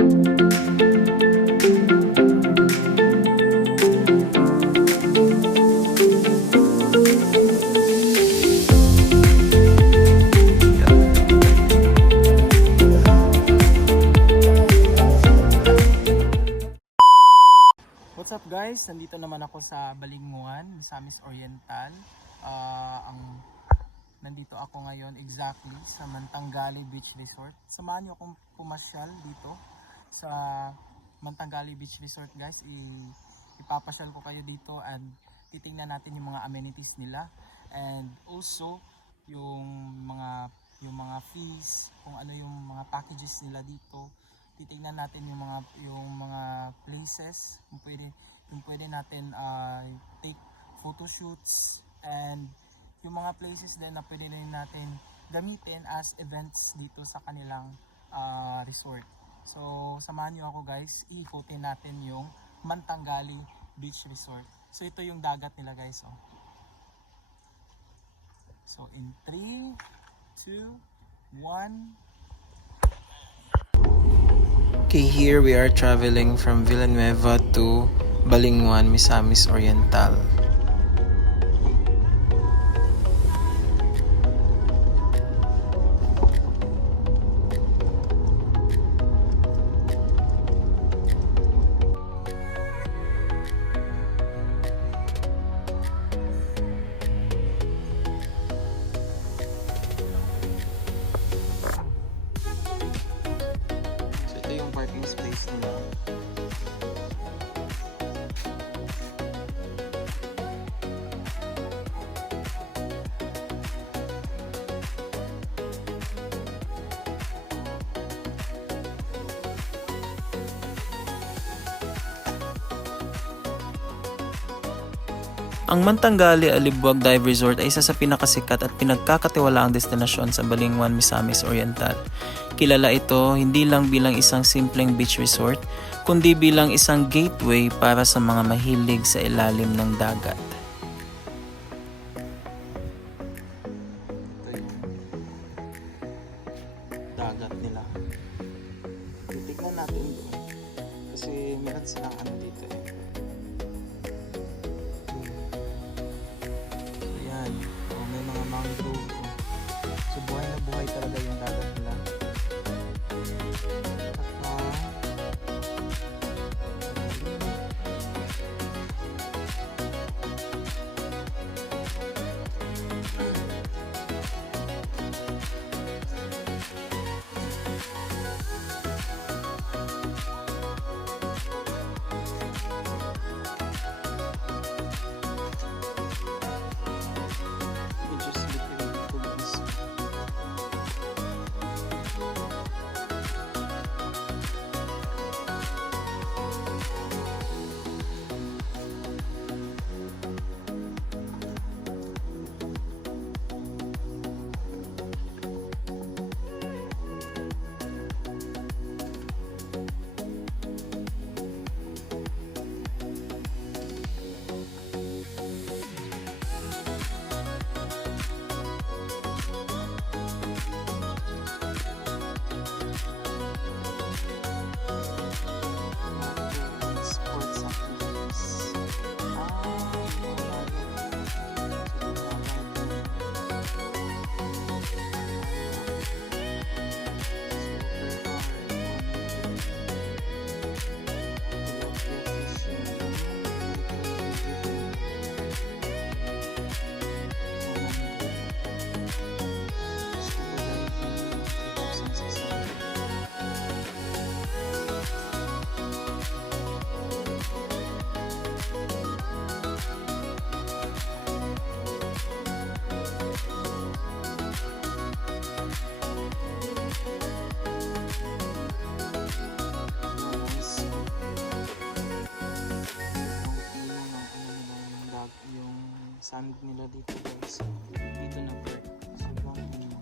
What's up guys? Nandito naman ako sa Balinguan, Misamis Oriental. Nandito ako ngayon exactly sa Mantanggali Beach Resort. Samahan niyo akong pumasyal dito sa Mantanggali Beach Resort guys. Ipapasyal ko kayo dito and titingnan natin yung mga amenities nila and also yung mga fees, kung ano yung mga packages nila dito. Titingnan natin yung mga places kung pwede natin take photoshoots and yung mga places din na pwede rin natin gamitin as events dito sa kanilang resort. So samahan niyo ako guys, iikutin natin yung Mantanggali Beach Resort. So ito yung dagat nila guys. Oh. So in 3, 2, 1. Okay, here we are traveling from Villanueva to Balinguan, Misamis Oriental. Ito yung parking space nila. Ang Mantanggali Alibwag Dive Resort ay isa sa pinakasikat at pinagkakatiwalaang destinasyon sa Balinguan, Misamis Oriental. Kilala ito hindi lang bilang isang simpleng beach resort, kundi bilang isang gateway para sa mga mahilig sa ilalim ng dagat. Ito yung dagat nila. Titignan natin doon. Kasi meron silang ano dito eh. Ayan. Oh, may mga mangrove. Oh. So buhay na buhay talaga yung dagat nila. Sand nila dito guys. Dito na part. Sobrang dito.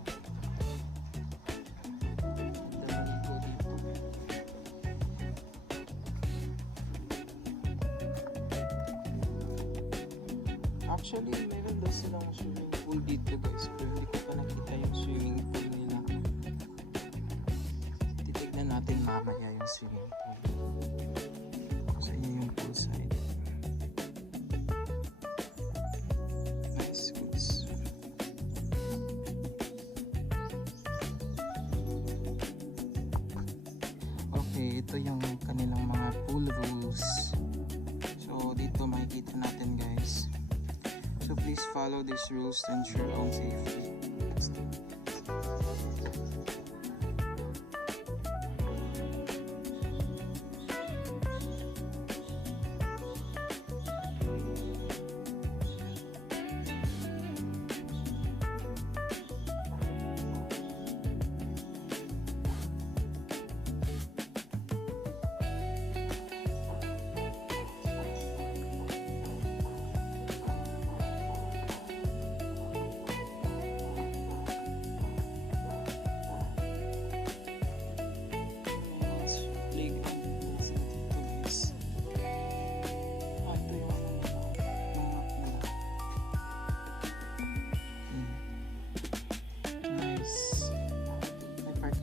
Actually, meron daw silang swimming pool dito guys. Pero hindi ko pa nakita yung swimming pool nila. Titignan natin mamaya yung swimming pool. Sa inyo yung poolside. Nice goods. Okay, ito yung kanilang mga pool rules. So dito makikita natin guys. So please follow these rules to ensure own safety.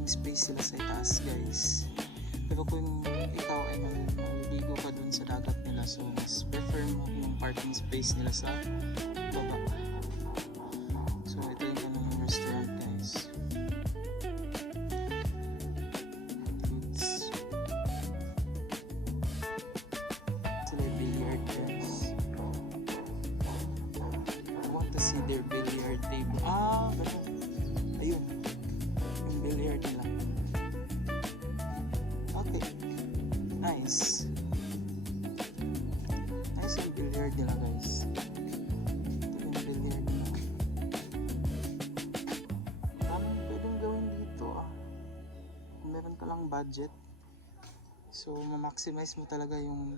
Space sila sa itaas guys, pero kung ikaw ay maliligo ka dun sa dagat nila, so mas prefer mo yung parking space nila sa baba. So ito yung kanilang restaurant guys. Sila yung billiard guys. I want to see their billiard table. Ganun. Ayun, yung billiard nila. Okay, nice. Nice yung billiard nila guys. Ito yung billiard nila. Daming pwedeng gawin dito kung meron ka lang budget. So ma-maximize mo talaga yung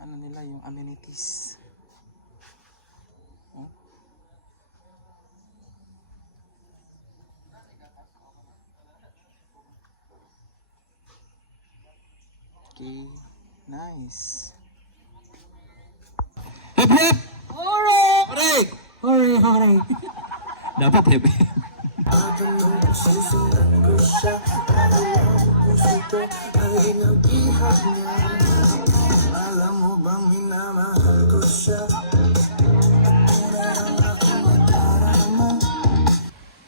ano nila, yung amenities. Okay, nice. Hip hip! Hooray! Hooray! Hooray, hooray! Dapat hip hip.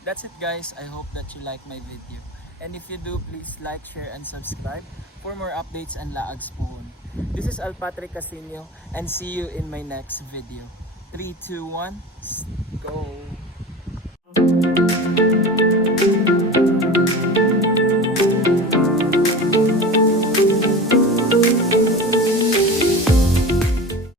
That's it guys, I hope that you like my video. And if you do, please like, share, and subscribe for more updates and Laag Spoon. This is Alpatrick Casino, and see you in my next video. 3, 2, 1, go!